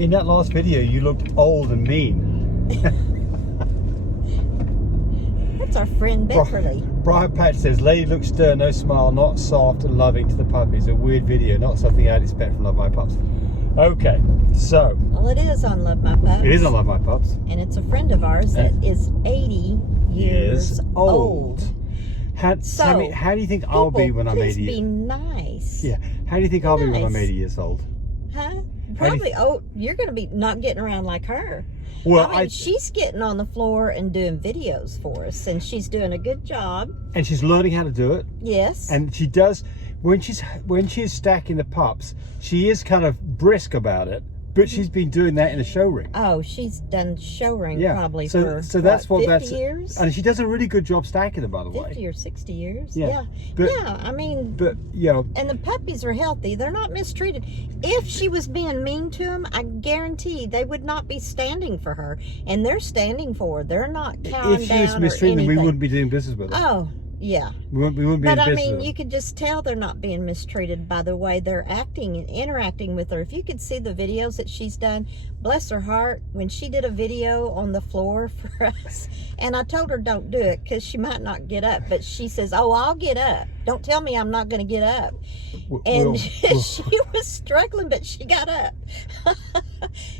In that last video, you looked old and mean. That's our friend Beverly. Brian Patch says, lady looks stern, no smile, not soft and loving to the puppies. A weird video, not something I'd expect from Love My Pups. Okay, so. Well, it is on Love My Pups. It is on Love My Pups. And it's a friend of ours that is 80 years old. How do you think I'll be when I'm 80 years old? Please be nice. Yeah. How do you think I'll be when I'm 80 years old? Huh? Probably, you're going to be not getting around like her. Well, I mean, she's getting on the floor and doing videos for us, and she's doing a good job. And she's learning how to do it. Yes. And she does, when she's stacking the pups, she is kind of brisk about it, but she's been doing that in a show ring. Oh, she's done show ring probably so for that's what, 50 that's years? And she does a really good job stacking them, by the way. 50 or 60 years. Yeah. But, I mean, but you know, and the puppies are healthy. They're not mistreated. If she was being mean to them, I guarantee they would not be standing for her. And they're standing for her. They're not cowing down. If she was mistreating them, we wouldn't be doing business with her. Oh, yeah. We wouldn't be in But business I mean, with you could just tell they're not being mistreated by the way they're acting and interacting with her. If you could see the videos that she's done, bless her heart, when she did a video on the floor for us, and I told her don't do it because she might not get up, but she says, oh, I'll get up. Don't tell me I'm not going to get up. And she was struggling, but she got up.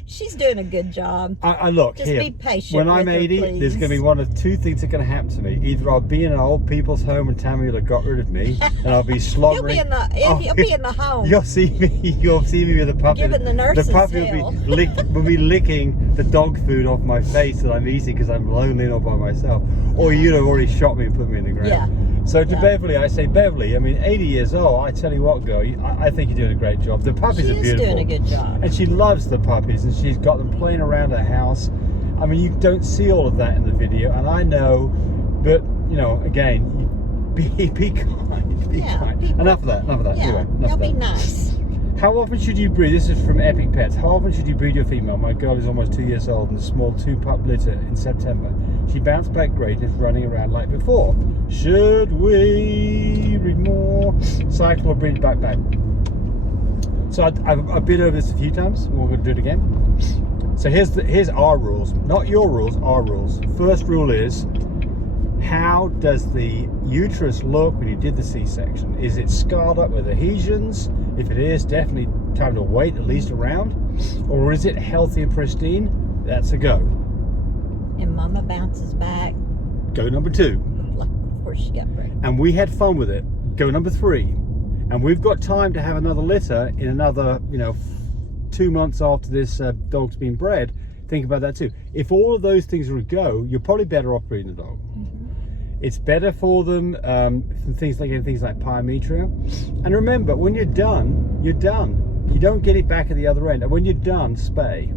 She's doing a good job. Look, just here, be patient when with I'm 80, her, there's going to be one of two things that are going to happen to me. Either I'll be in an old people's home and Tammy will have got rid of me, and I'll be slobbering. He'll be in the home. You'll see me with a puppy. Giving the nurses The puppy hell. will be licking the dog food off my face that I'm eating because I'm lonely and all by myself. Or you'd have already shot me and put me in the ground. Yeah. So to Beverly, I say, Beverly, I mean, 80 years old, I tell you what, girl, I think you're doing a great job. The puppies are beautiful. She's doing a good job. And she loves the puppies, and she's got them playing around her house. I mean, you don't see all of that in the video, and I know, but, you know, again, be kind. Be kind. Enough of that. Yeah, Anyway, they'll be nice. How often should you breed? This is from Epic Pets. How often should you breed your female? My girl is almost 2 years old and a small 2-pup litter in September. She bounced back great and is running around like before. Should we breed more? Cycle or breed back? So I've been over this a few times. We're going to do it again. So here's our rules. Not your rules, our rules. First rule is, how does the uterus look when you did the C-section? Is it scarred up with adhesions? If it is, definitely time to wait at least a round. Or is it healthy and pristine? That's a go. And Mama bounces back. Go number 2. Of course she got pregnant. And we had fun with it. Go number 3. And we've got time to have another litter in another, 2 months after this dog's been bred. Think about that too. If all of those things are a go, you're probably better off breeding a dog. It's better for them from things like pyometria. And remember, when you're done, you're done. You don't get it back at the other end. And when you're done, spay.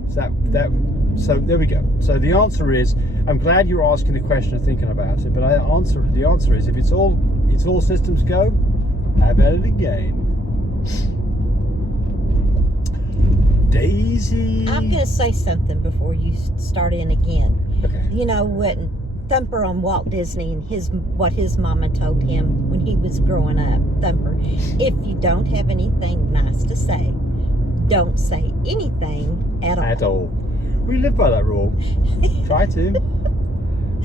So there we go. So the answer is, I'm glad you're asking the question and thinking about it. But the answer is, if it's all systems go, have at it again. Daisy. I'm going to say something before you start in again. Okay. You know, when Thumper on Walt Disney and what his mama told him when he was growing up, Thumper, if you don't have anything nice to say, don't say anything at all. We live by that rule. Try to.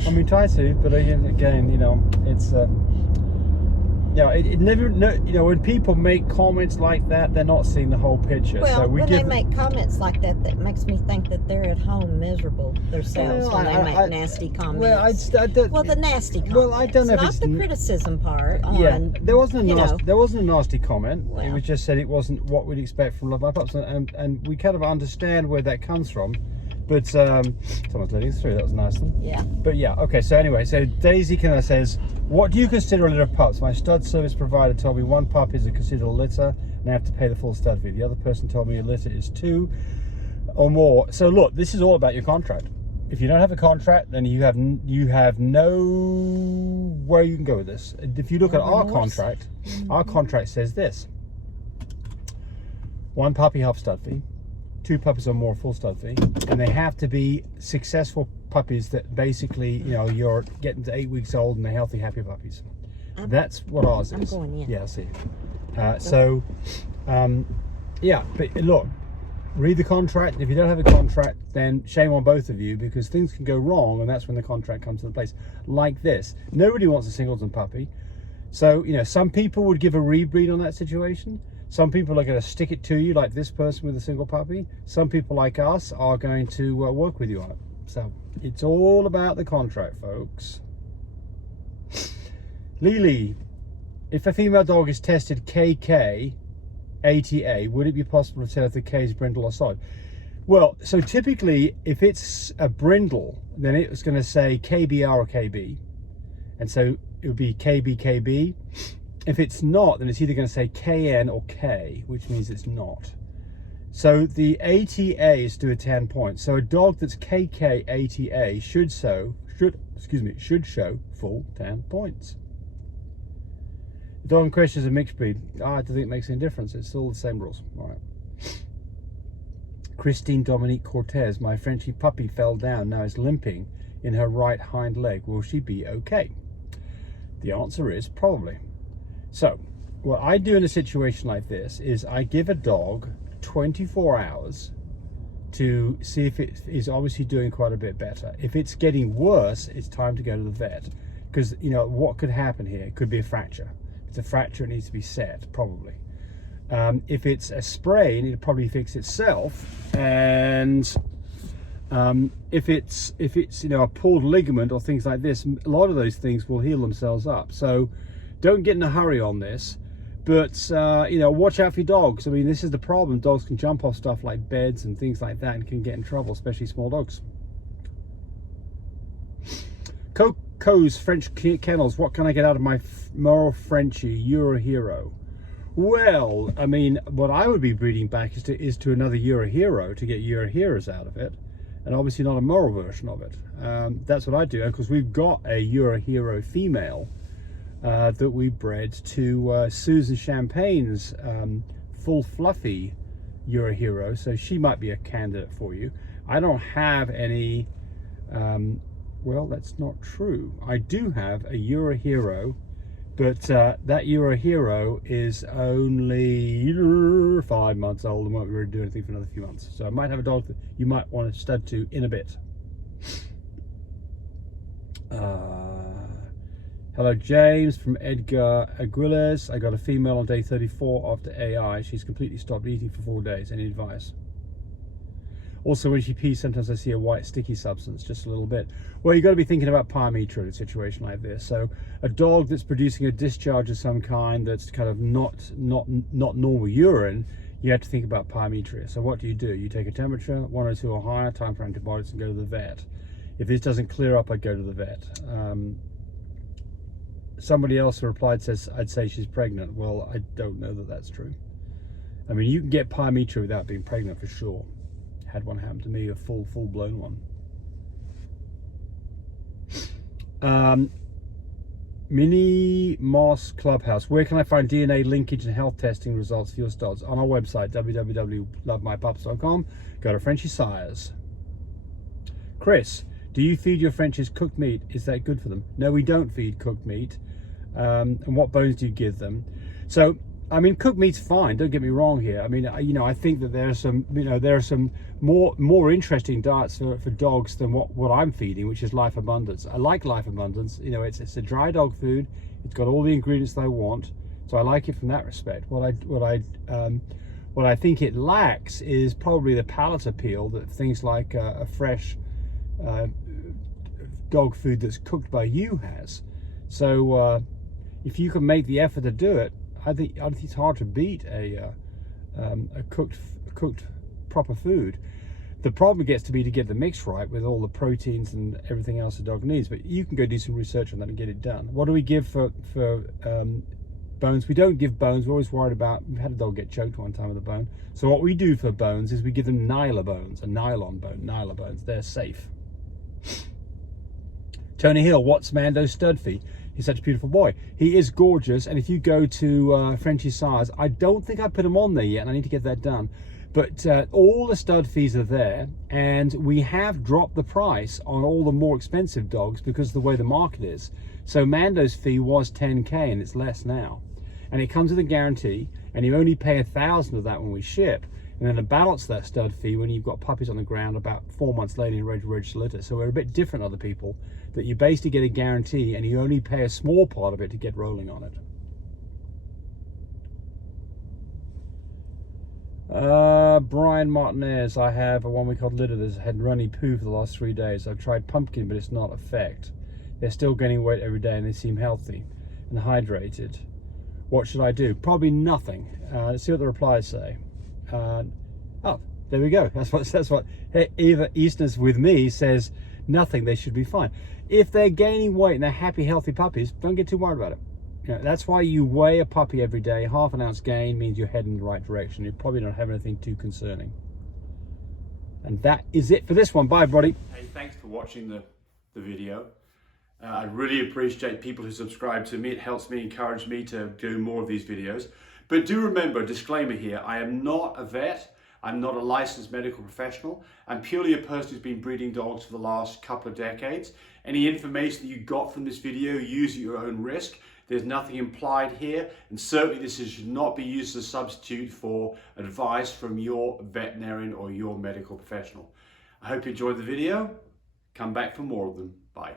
I mean, try to, but again, it's... it never. No, when people make comments like that, they're not seeing the whole picture. Well, so when they make comments like that, that makes me think that they're at home miserable themselves when they make nasty comments. Well, the nasty comments. Well, I don't know if not it's the criticism part. There wasn't a nasty comment. Well, it was just said it wasn't what we'd expect from Love My Pups, and we kind of understand where that comes from. But someone's letting us through. That was nice of them. Yeah. But yeah, okay. So anyway, so Daisy kind of says, "What do you consider a litter of pups? My stud service provider told me 1 pup is considered a litter, and I have to pay the full stud fee. The other person told me a litter is 2 or more. So look, this is all about your contract. If you don't have a contract, then you have no where you can go with this. If you look at our contract, our contract says this: 1 puppy half stud fee. 2 puppies or more full stud fee, and they have to be successful puppies that basically, you're getting to 8 weeks old and they're healthy, happy puppies. That's what ours is. I'm going in. Yeah, I see. But look, read the contract. If you don't have a contract, then shame on both of you, because things can go wrong, and that's when the contract comes into place. Like this, nobody wants a singleton puppy. So, you know, some people would give a rebreed on that situation. Some people are going to stick it to you, like this person with a single puppy. Some people like us are going to work with you on it. So it's all about the contract, folks. Lily, if a female dog is tested KK ATA, would it be possible to tell if the K is brindle or solid? Well, so typically, if it's a brindle, then it's going to say KBR or KB. And so it would be KB. If it's not, then it's either going to say KN or K, which means it's not. So the ATA is due at 10 points. So a dog that's KK ATA should show full 10 points. The dog in question is a mixed breed. I don't think it makes any difference. It's all the same rules. All right. Christine Dominique Cortez, my Frenchie puppy fell down. Now is limping in her right hind leg. Will she be okay? The answer is probably. So what I do in a situation like this is I give a dog 24 hours to see if it is obviously doing quite a bit better. If it's getting worse, it's time to go to the vet, because, you know, what could happen here? It could be a fracture. If it's a fracture, it needs to be set, probably. If it's a sprain, it'll probably fix itself. And if it's you know, a pulled ligament or things like this, a lot of those things will heal themselves up. So don't get in a hurry on this. But, you know, watch out for your dogs. I mean, this is the problem. Dogs can jump off stuff like beds and things like that and can get in trouble, especially small dogs. Coco's French Kennels. What can I get out of my Moral Frenchie Euro Hero? Well, I mean, what I would be breeding back is to another Euro Hero to get Euro Heroes out of it. And obviously not a moral version of it. That's what I do. Because we've got a Euro Hero female that we bred to Susan Champagne's full fluffy Euro Hero, so she might be a candidate for you. I don't have any, well, that's not true. I do have a Euro Hero, but that Euro Hero is only 5 months old and won't be ready to do anything for another few months. So I might have a dog that you might want to stud to in a bit. Hello James from Edgar Aguiles. I got a female on day 34 after AI. She's completely stopped eating for 4 days. Any advice? Also, when she pees, sometimes I see a white sticky substance, just a little bit. Well, you've got to be thinking about pyometra in a situation like this. So a dog that's producing a discharge of some kind that's kind of not normal urine, you have to think about pyometria. So what do? You take a temperature, 102 or higher, time for antibiotics, and go to the vet. If this doesn't clear up, I'd go to the vet. Somebody else who replied says, I'd say she's pregnant. Well, I don't know that that's true. I mean, you can get pyometra without being pregnant for sure. Had one happen to me, a full-blown one. Mini Moss Clubhouse. Where can I find DNA linkage and health testing results for your studs? On our website, www.lovemypups.com. Go to Frenchie Sires. Chris, do you feed your Frenchies cooked meat? Is that good for them? No, we don't feed cooked meat. And what bones do you give them? So, I mean, cooked meat's fine. Don't get me wrong here. I mean, you know, I think that there are some, you know, there are some more interesting diets for dogs than what I'm feeding, which is Life Abundance. I like Life Abundance. You know, it's a dry dog food. It's got all the ingredients that I want, so I like it from that respect. What I think it lacks is probably the palate appeal that things like a fresh dog food that's cooked by you has. So if you can make the effort to do it, I think it's hard to beat a cooked proper food. The problem gets to be to get the mix right with all the proteins and everything else the dog needs. But you can go do some research on that and get it done. What do we give for bones? We don't give bones. We're always worried about. We've had a dog get choked one time with a bone. So what we do for bones is we give them Nyla bones, a nylon bone, Nyla bones. They're safe. Tony Hill, what's Mando's stud fee? He's such a beautiful boy. He is gorgeous, and if you go to Frenchie Sires, I don't think I put him on there yet, and I need to get that done. But all the stud fees are there, and we have dropped the price on all the more expensive dogs because of the way the market is. So Mando's fee was 10K, and it's less now. And it comes with a guarantee, and you only pay 1,000 of that when we ship. and then to balance that stud fee when you've got puppies on the ground about 4 months later in registered litter. So we're a bit different other people, that you basically get a guarantee and you only pay a small part of it to get rolling on it. Brian Martinez, I have a 1 week old litter that's had runny poo for the last 3 days. I've tried pumpkin, but it's not effect. They're still gaining weight every day and they seem healthy and hydrated. What should I do? Probably nothing. Let's see what the replies say. Oh, there we go. That's what Eva Eastness with me says. Nothing. They should be fine. If they're gaining weight and they're happy, healthy puppies, don't get too worried about it. You know, that's why you weigh a puppy every day. Half an ounce gain means you're heading in the right direction. You probably don't have anything too concerning. And that is it for this one. Bye, everybody. Hey, thanks for watching the video. I really appreciate people who subscribe to me. It helps me, encourage me to do more of these videos. But do remember, disclaimer here, I am not a vet. I'm not a licensed medical professional. I'm purely a person who's been breeding dogs for the last couple of decades. Any information that you got from this video, use at your own risk. There's nothing implied here, and certainly this should not be used as a substitute for advice from your veterinarian or your medical professional. I hope you enjoyed the video. Come back for more of them. Bye.